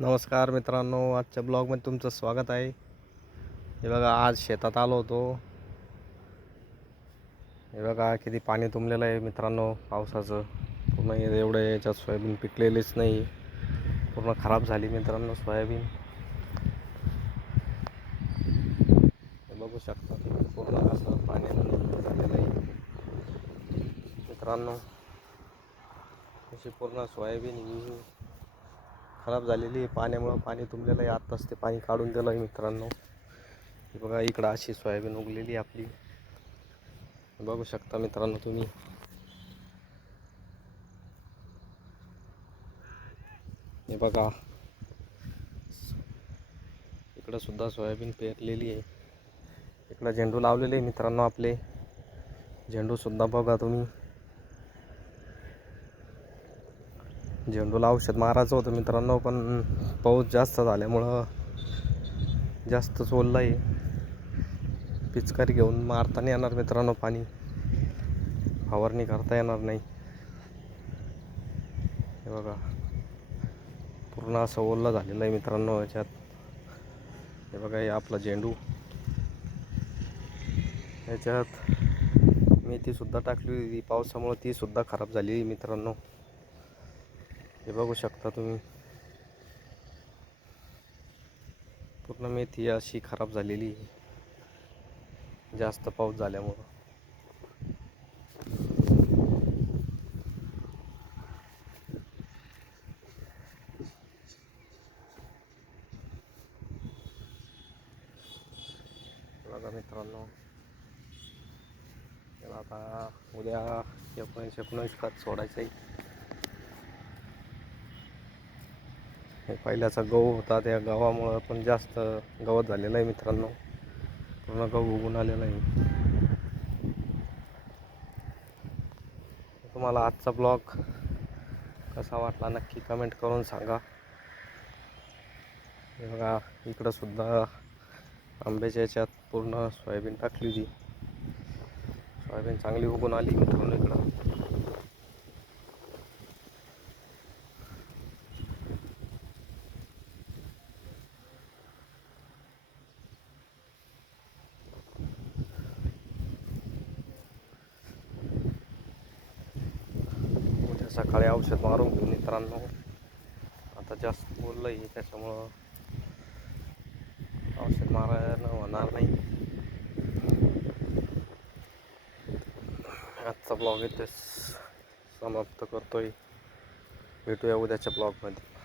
नमस्कार मित्रांनो, आजच्या ब्लॉगमध्ये तुमचं स्वागत आहे. हे बघा, आज शेतात आलो होतो. हे बघा किती पाणी तुंबलेलं आहे मित्रांनो पावसाचं. पूर्ण एवढं याच्यात सोयाबीन पिकलेलीच नाही, पूर्ण खराब झाली मित्रांनो सोयाबीन. हे बघू शकता तुम्ही, पूर्ण असं पाण्याने झालेलं आहे मित्रांनो. अशी पूर्ण सोयाबीन ही खराब झालेली पाण्यामुळं. पाणी तुंबलेलं आहे, आत्ताच ते पाणी काढून दिलं आहे मित्रांनो. हे बघा, इकडं अशी सोयाबीन उगलेली आपली, बघू शकता मित्रांनो तुम्ही. हे बघा, इकडं सुद्धा सोयाबीन पेरलेली आहे. इकडं झेंडू लावलेले आहे मित्रांनो आपले. झेंडू सुद्धा बघा तुम्ही. झेंडूला औषध मारायचं होतं मित्रांनो, पण पाऊस जास्त झाल्यामुळं जास्तच ओललं आहे. पिचकारी घेऊन मारता नाही येणार मित्रांनो, पाणी फवारणी करता येणार नाही. हे बघा, पूर्ण असं ओलं झालेलं आहे मित्रांनो याच्यात. हे बघा, हे आपला झेंडू. याच्यात मेथीसुद्धा टाकली होती पावसामुळे, तीसुद्धा खराब झाली मित्रांनो. हे बघू शकता तुम्ही, पूर्ण मेथी अशी खराब झालेली जास्त पाऊस झाल्यामुळं. बघा मित्रांनो, आता उद्या 19 खत सोडायचं आहे. हे पहिल्याचा गहू होता, त्या गव्हामुळं पण जास्त गवत झालेलं आहे मित्रांनो. पूर्ण गहू उगून आलेला आहे. तुम्हाला आजचा ब्लॉग कसा वाटला नक्की कमेंट करून सांगा. हे बघा, इकडं सुद्धा आंब्याच्या याच्यात पूर्ण सोयाबीन टाकली होती. सोयाबीन चांगली उगून आली मित्रांनो इकडं. उद्या सकाळी औषध मारून घेऊ मित्रांनो. आता जास्त बोललं आहे त्याच्यामुळं औषध मारायला होणार नाही. आजचा ब्लॉग इथेच समाप्त करतोय. भेटूया उद्याच्या ब्लॉगमध्ये.